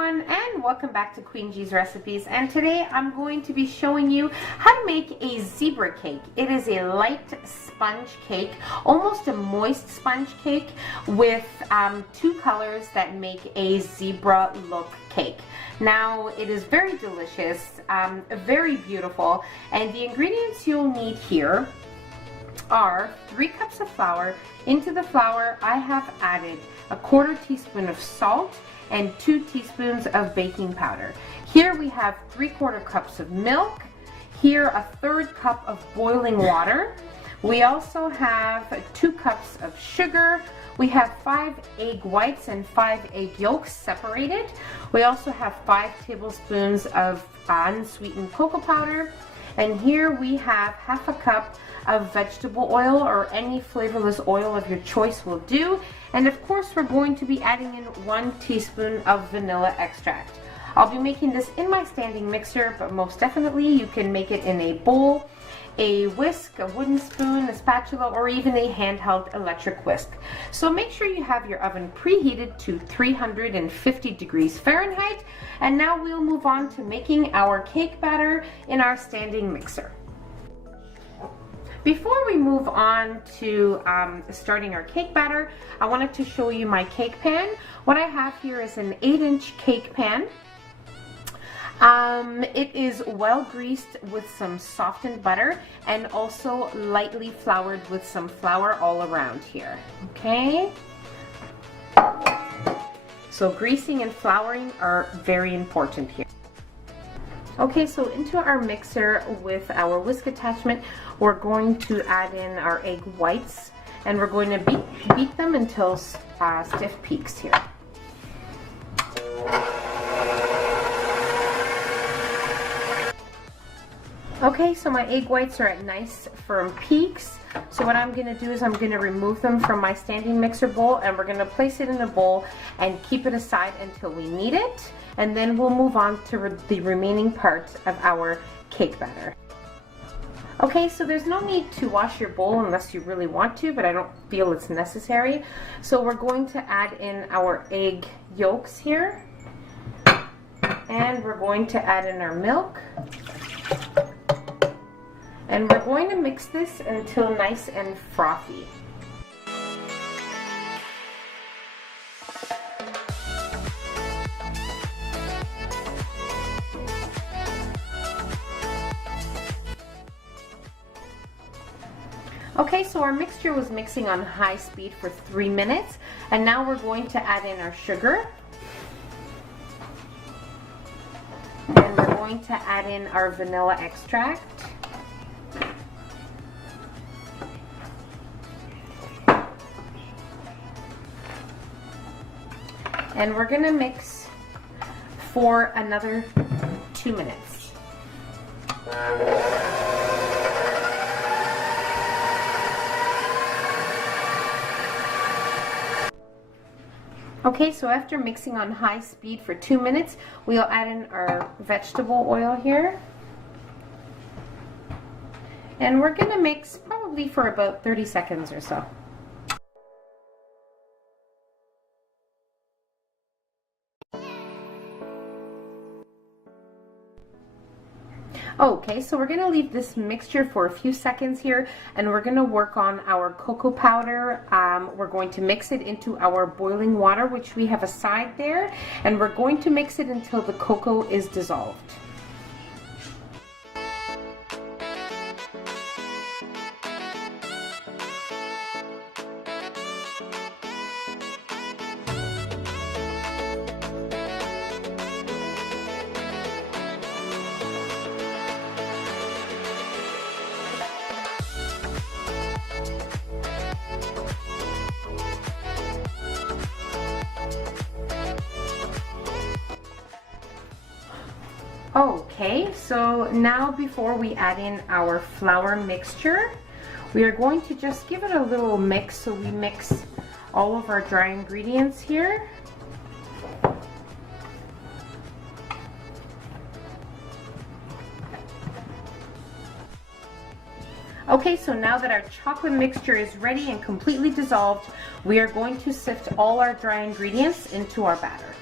everyone, and welcome back to Queen G's Recipes. And today I'm going to be showing you how to make a zebra cake. It is a light sponge cake, almost a moist sponge cake with two colors that make a zebra look cake. Now it is very delicious, very beautiful, and the ingredients you'll need here are 3 cups of flour. Into the flour I have added a 1/4 teaspoon of salt and 2 teaspoons of baking powder. Here we have 3/4 cups of milk. Here a 1/3 cup of boiling water. We also have 2 cups of sugar. We have 5 egg whites and 5 egg yolks separated. We also have 5 tablespoons of unsweetened cocoa powder. And here we have 1/2 cup of vegetable oil, or any flavorless oil of your choice will do. And of course we're going to be adding in 1 teaspoon of vanilla extract. I'll be making this in my standing mixer, but most definitely you can make it in a bowl, a whisk, a wooden spoon, a spatula, or even a handheld electric whisk. So make sure you have your oven preheated to 350 degrees Fahrenheit. And now we'll move on to making our cake batter in our standing mixer. Before we move on to starting our cake batter, I wanted to show you my cake pan. What I have here is an 8-inch cake pan. It is well greased with some softened butter and also lightly floured with some flour all around here. Okay? So greasing and flouring are very important here. Okay, so into our mixer with our whisk attachment, we're going to add in our egg whites, and we're going to beat them until stiff peaks here. Okay, so my egg whites are at nice firm peaks. So what I'm going to do is I'm going to remove them from my standing mixer bowl, and we're going to place it in a bowl and keep it aside until we need it. And then we'll move on to the remaining part of our cake batter. Okay, so there's no need to wash your bowl unless you really want to, but I don't feel it's necessary. So we're going to add in our egg yolks here. And we're going to add in our milk. And we're going to mix this until nice and frothy. Okay, so our mixture was mixing on high speed for 3 minutes, and now we're going to add in our sugar. And we're going to add in our vanilla extract. And we're going to mix for another 2 minutes. Okay, so after mixing on high speed for 2 minutes, we'll add in our vegetable oil here. And we're going to mix probably for about 30 seconds or so. Okay, so we're going to leave this mixture for a few seconds here, and we're going to work on our cocoa powder. We're going to mix it into our boiling water, which we have aside there, and we're going to mix it until the cocoa is dissolved. Okay, so now before we add in our flour mixture, we are going to just give it a little mix. So we mix all of our dry ingredients here. Okay, so now that our chocolate mixture is ready and completely dissolved, we are going to sift all our dry ingredients into our batter.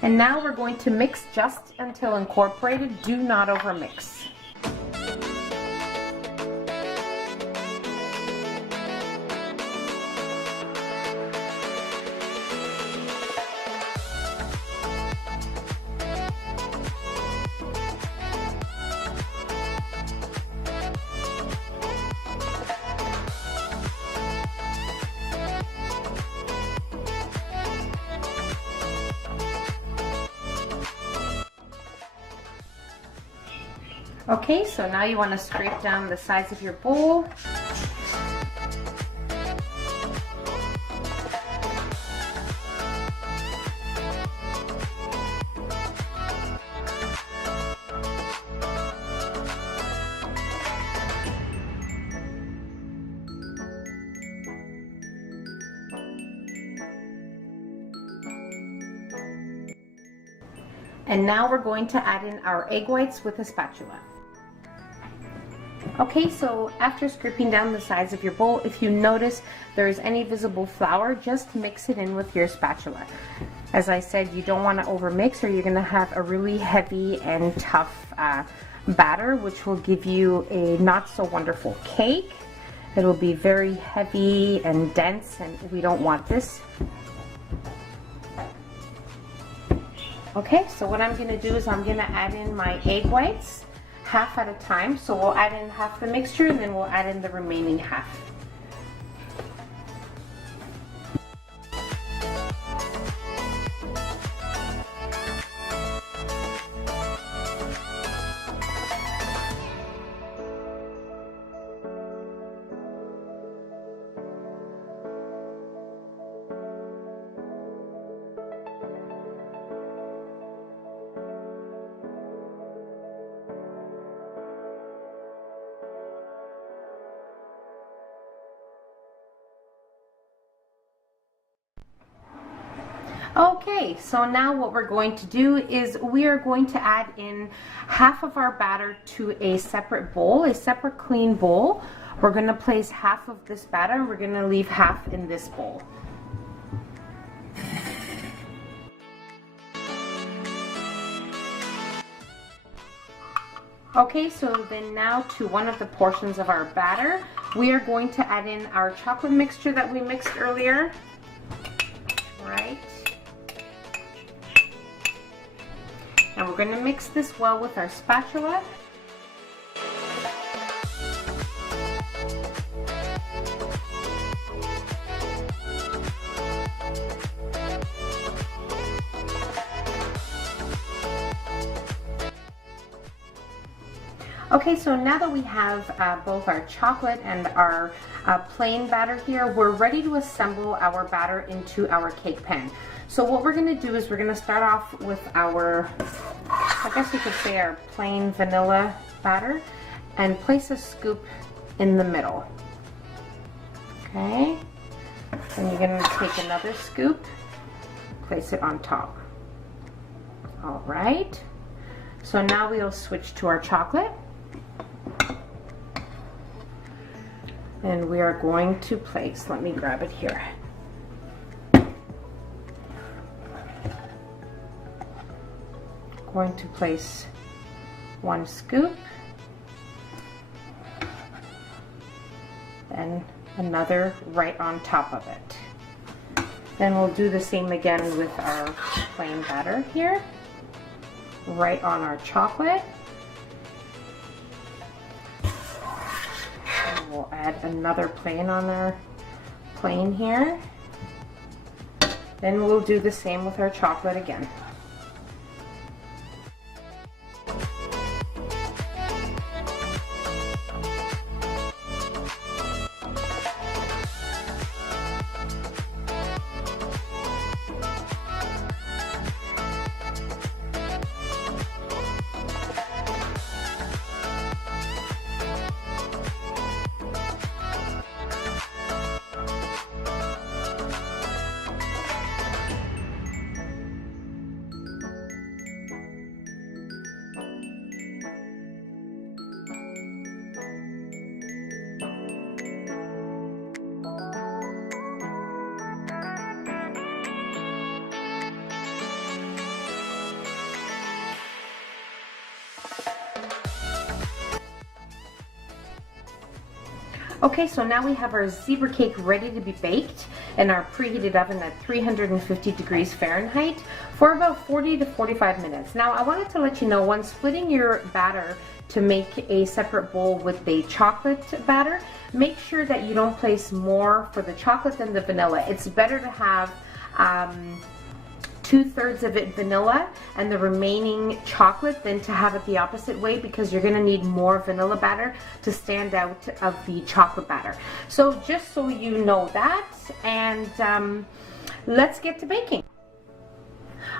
And now we're going to mix just until incorporated. Do not overmix. Okay, so now you want to scrape down the sides of your bowl. And now we're going to add in our egg whites with a spatula. Okay, so after scraping down the sides of your bowl, if you notice there is any visible flour, just mix it in with your spatula. As I said, you don't want to overmix or you're going to have a really heavy and tough batter, which will give you a not so wonderful cake. It'll be very heavy and dense, and we don't want this. Okay, so what I'm going to do is I'm going to add in my egg whites half at a time. So we'll add in half the mixture and then we'll add in the remaining half. Okay, so now what we're going to do is we are going to add in half of our batter to a separate bowl, a separate clean bowl. We're going to place half of this batter and we're going to leave half in this bowl. Okay, so then now to one of the portions of our batter, we are going to add in our chocolate mixture that we mixed earlier. Right. And we're going to mix this well with our spatula. Okay, so now that we have both our chocolate and our plain batter here, we're ready to assemble our batter into our cake pan. So what we're going to do is we're going to start off with our, I guess you could say our plain vanilla batter, and place a scoop in the middle. Okay, then you're going to take another scoop, place it on top. All right, so now we'll switch to our chocolate. And we are going to place, let me grab it here. Going to place one scoop, then another right on top of it. Then we'll do the same again with our plain batter here, right on our chocolate. And we'll add another plain on our plain here. Then we'll do the same with our chocolate again. Okay, so now we have our zebra cake ready to be baked in our preheated oven at 350 degrees Fahrenheit for about 40 to 45 minutes. Now I wanted to let you know, when splitting your batter to make a separate bowl with the chocolate batter, make sure that you don't place more for the chocolate than the vanilla. It's better to have 2/3 of it vanilla and the remaining chocolate than to have it the opposite way, because you're going to need more vanilla batter to stand out of the chocolate batter. So just so you know that, and let's get to baking.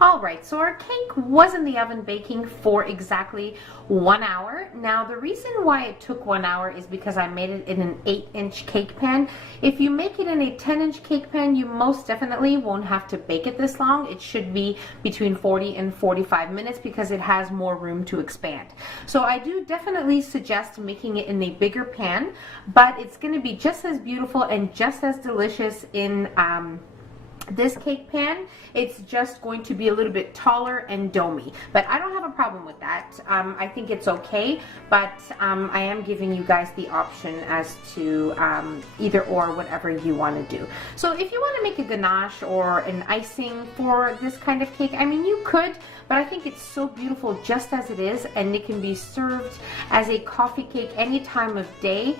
Alright, so our cake was in the oven baking for exactly 1 hour. Now the reason why it took 1 hour is because I made it in an 8-inch cake pan. If you make it in a 10-inch cake pan, you most definitely won't have to bake it this long. It should be between 40 and 45 minutes because it has more room to expand. So I do definitely suggest making it in a bigger pan, but it's going to be just as beautiful and just as delicious in this cake pan. It's just going to be a little bit taller and domey, but I don't have a problem with that. I think it's okay, but I am giving you guys the option as to either or, whatever you want to do. So if you want to make a ganache or an icing for this kind of cake, I mean, you could, but I think it's so beautiful just as it is, and it can be served as a coffee cake any time of day,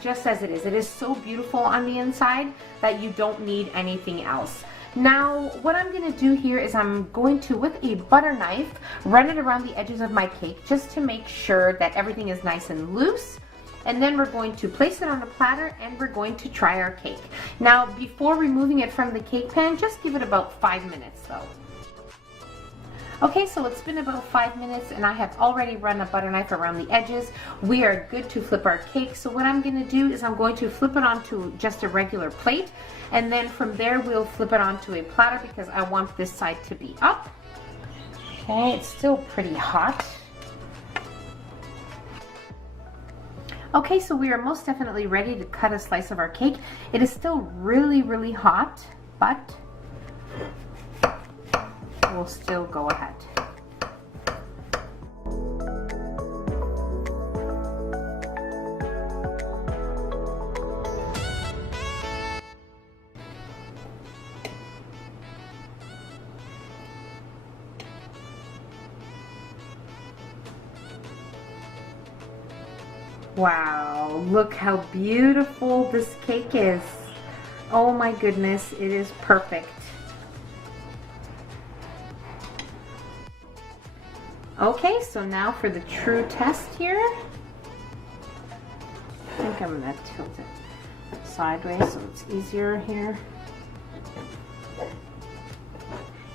just as it is. It is so beautiful on the inside that you don't need anything else. Now, what I'm going to do here is I'm going to, with a butter knife, run it around the edges of my cake just to make sure that everything is nice and loose. And then we're going to place it on a platter and we're going to try our cake. Now, before removing it from the cake pan, just give it about 5 minutes though. Okay, so it's been about 5 minutes and I have already run a butter knife around the edges. We are good to flip our cake. So what I'm going to do is I'm going to flip it onto just a regular plate, and then from there we'll flip it onto a platter because I want this side to be up. Okay, it's still pretty hot. Okay, so we are most definitely ready to cut a slice of our cake. It is still really, really hot, but we'll still go ahead. Wow, look how beautiful this cake is. Oh my goodness, it is perfect. Okay, so now for the true test here. I think I'm going to tilt it sideways so it's easier here.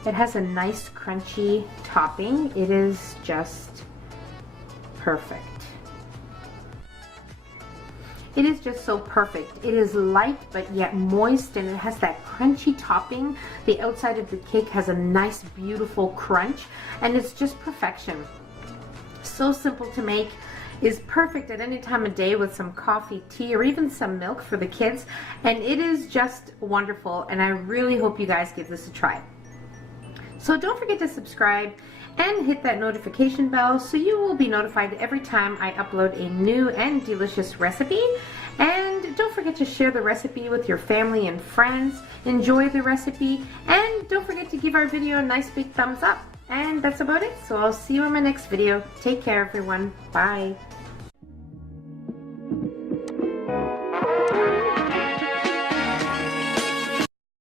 It has a nice crunchy topping. It is just perfect. It is just so perfect. It is light but yet moist, and it has that crunchy topping. The outside of the cake has a nice, beautiful crunch, and it's just perfection. So simple to make, is perfect at any time of day with some coffee, tea, or even some milk for the kids, and it is just wonderful, and I really hope you guys give this a try. So don't forget to subscribe and hit that notification bell so you will be notified every time I upload a new and delicious recipe. And don't forget to share the recipe with your family and friends. Enjoy the recipe, and don't forget to give our video a nice big thumbs up. And that's about it, so I'll see you in my next video. Take care, everyone. Bye.